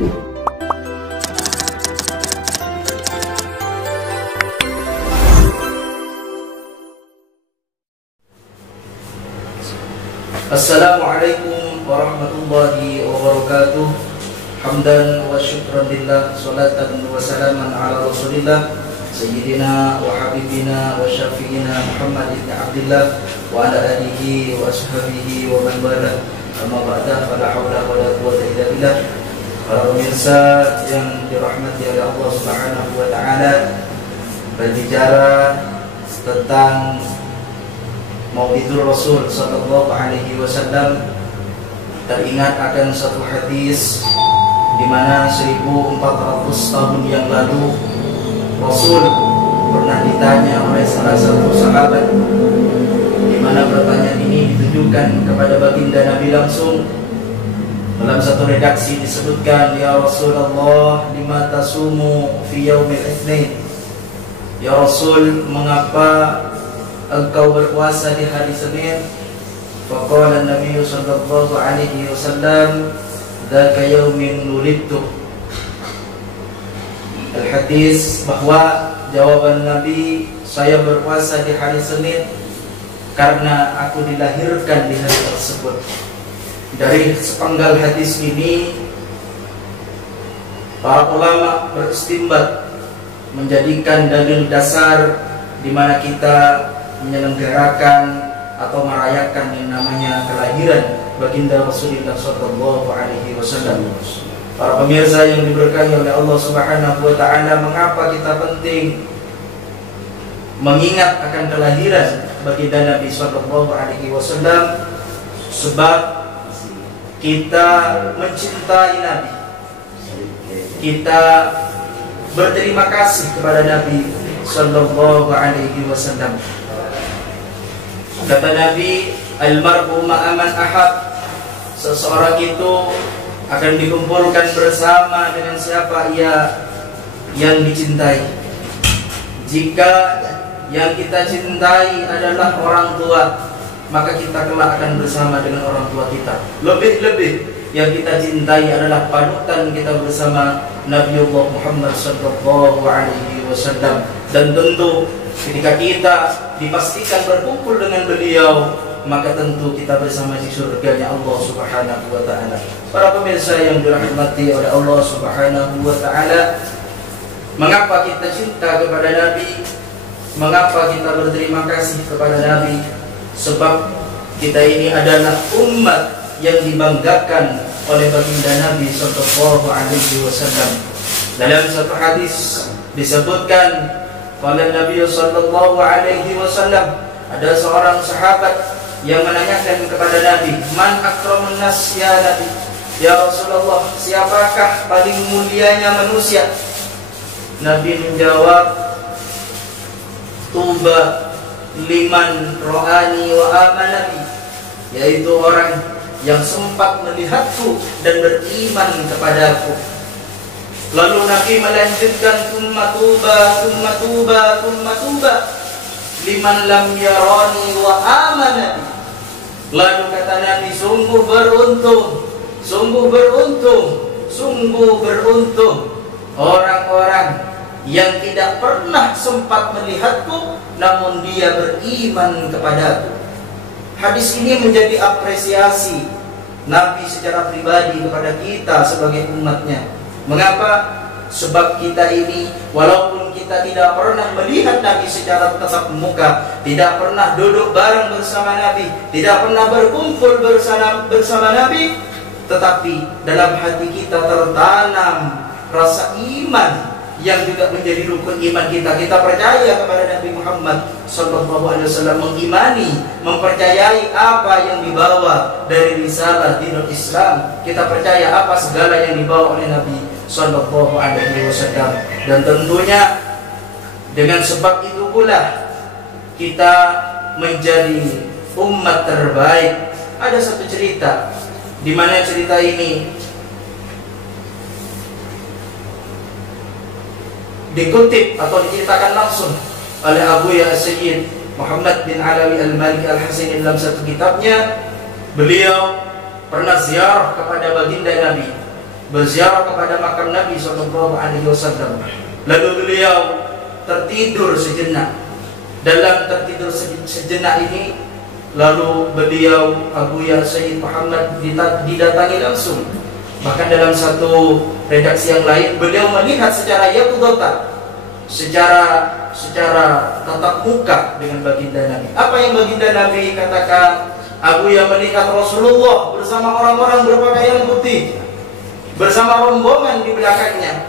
Assalamualaikum warahmatullahi wabarakatuh. Hamdan wa syukran lillah, salatan wa salaman ala rasulillah Sayyidina wa habibina wa syafi'ina Muhammad ibn Abdillah wa ala alihi wa ashabihi wa man wala. Amma ba'da, fala hawla wa la quwwata illa billah. Para pemirsa yang dirahmati oleh Allah Subhanahu wa taala, berbicara tentang Maulidul Rasul sallallahu alaihi wasallam, teringat akan satu hadis di mana 1400 tahun yang lalu Rasul pernah ditanya oleh salah satu sahabat, di mana pertanyaan ini ditujukan kepada baginda Nabi langsung. Dalam satu redaksi disebutkan, ya Rasulullah, lima tasumu fi yaumil itsnain. Ya Rasul, mengapa engkau berpuasa di hari Senin? Faqala Nabi sallallahu alaihi wasallam, dzaka yaumin nulidtu. Al-hadis bahwa jawaban Nabi, saya berpuasa di hari Senin karena aku dilahirkan di hari tersebut. Dari sepenggal hadis ini, para ulama beristinbat menjadikan dalil dasar di mana kita menyelenggarakan atau merayakan yang namanya kelahiran baginda Rasulullah sallallahu alaihi wasallam. Para pemirsa yang diberkahi oleh Allah Subhanahu wa taala, mengapa kita penting mengingat akan kelahiran baginda Nabi sallallahu alaihi wasallam? Sebab kita mencintai Nabi, kita berterima kasih kepada Nabi sallallahu alaihi wasallam. Kata Nabi, al-mar'u ma'a man ahab. Seseorang itu akan dikumpulkan bersama dengan siapa yang dicintai. Jika yang kita cintai adalah orang tua, maka kita kelak akan bersama dengan orang tua kita. Lebih-lebih yang kita cintai adalah panutan kita bersama Nabiullah Muhammad sallallahu alaihi wasallam. Dan tentu ketika kita dipastikan berkumpul dengan beliau, maka tentu kita bersama di surganya Allah Subhanahu wa taala. Para pemirsa yang dirahmati oleh Allah Subhanahu wa taala, mengapa kita cinta kepada Nabi? Mengapa kita berterima kasih kepada Nabi? Sebab kita ini adalah umat yang dibanggakan oleh baginda Nabi sallallahu alaihi wasallam. Dalam satu hadis disebutkan, qala Nabi sallallahu alaihi wasallam, ada seorang sahabat yang menanyakan kepada Nabi, man akramun nas ya Nabi? Ya Rasulullah, siapakah paling mulianya manusia? Nabi menjawab, tuba liman ro'ani wa amanati, yaitu orang yang sempat melihatku dan beriman kepadaku. Lalu Nabi melanjutkan, thumma tuba, thumma tuba, thumma tuba liman lam yarani wa amanati. Lalu kata Nabi, sungguh beruntung, sungguh beruntung, sungguh beruntung orang-orang yang tidak pernah sempat melihatku namun dia beriman kepadaku. Hadis ini menjadi apresiasi Nabi secara pribadi kepada kita sebagai umatnya. Mengapa? Sebab kita ini, walaupun kita tidak pernah melihat Nabi secara tatap muka, tidak pernah duduk bareng bersama Nabi, tidak pernah berkumpul bersama Nabi, tetapi dalam hati kita tertanam rasa iman yang juga menjadi rukun iman kita. Kita percaya kepada Nabi Muhammad SAW, mengimani, mempercayai apa yang dibawa dari risalah dinul Islam. Kita percaya apa segala yang dibawa oleh Nabi SAW. Dan tentunya dengan sebab itu pula kita menjadi umat terbaik. Ada satu cerita di mana cerita ini dikutip atau diceritakan langsung oleh Abu Ya Sayyid Muhammad bin Alawi Al-Malik Al-Hasani dalam satu kitabnya. Beliau pernah ziarah kepada baginda Nabi berziarah kepada makam Nabi Sallallahu Alaihi Wasallam. Lalu beliau tertidur sejenak. Dalam tertidur sejenak ini, lalu beliau Abuya Sayyid Muhammad didatangi langsung. Bahkan dalam satu redaksi yang lain, beliau melihat secara yaqdatan, secara tatap muka dengan baginda Nabi. Apa yang baginda Nabi katakan? Abuya melihat Rasulullah bersama orang-orang berpakaian putih, bersama rombongan di belakangnya.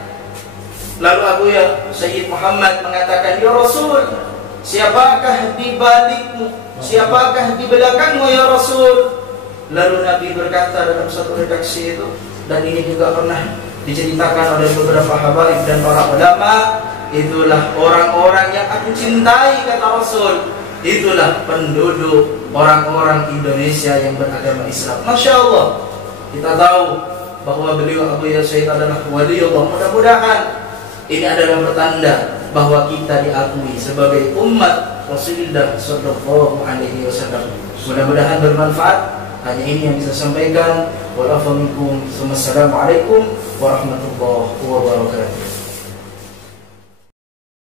Lalu Abuya Sayyid Muhammad mengatakan, ya Rasul, siapakah di balikmu? Siapakah di belakangmu ya Rasul? Lalu Nabi berkata dalam satu redaksi itu, dan ini juga pernah diceritakan oleh beberapa habaib dan para ulama, itulah orang-orang yang aku cintai, kata Rasul. Itulah penduduk orang-orang Indonesia yang beragama Islam. Masya Allah, kita tahu bahwa beliau Abuya Sayyid adalah waliullah. Mudah-mudahan ini adalah pertanda bahwa kita diakui sebagai umat Rasulullah Sallallahu Alaihi Wasallam. Mudah-mudahan bermanfaat. Hanya ini yang bisa sampaikan. Wassalamualaikum warahmatullahi wabarakatuh.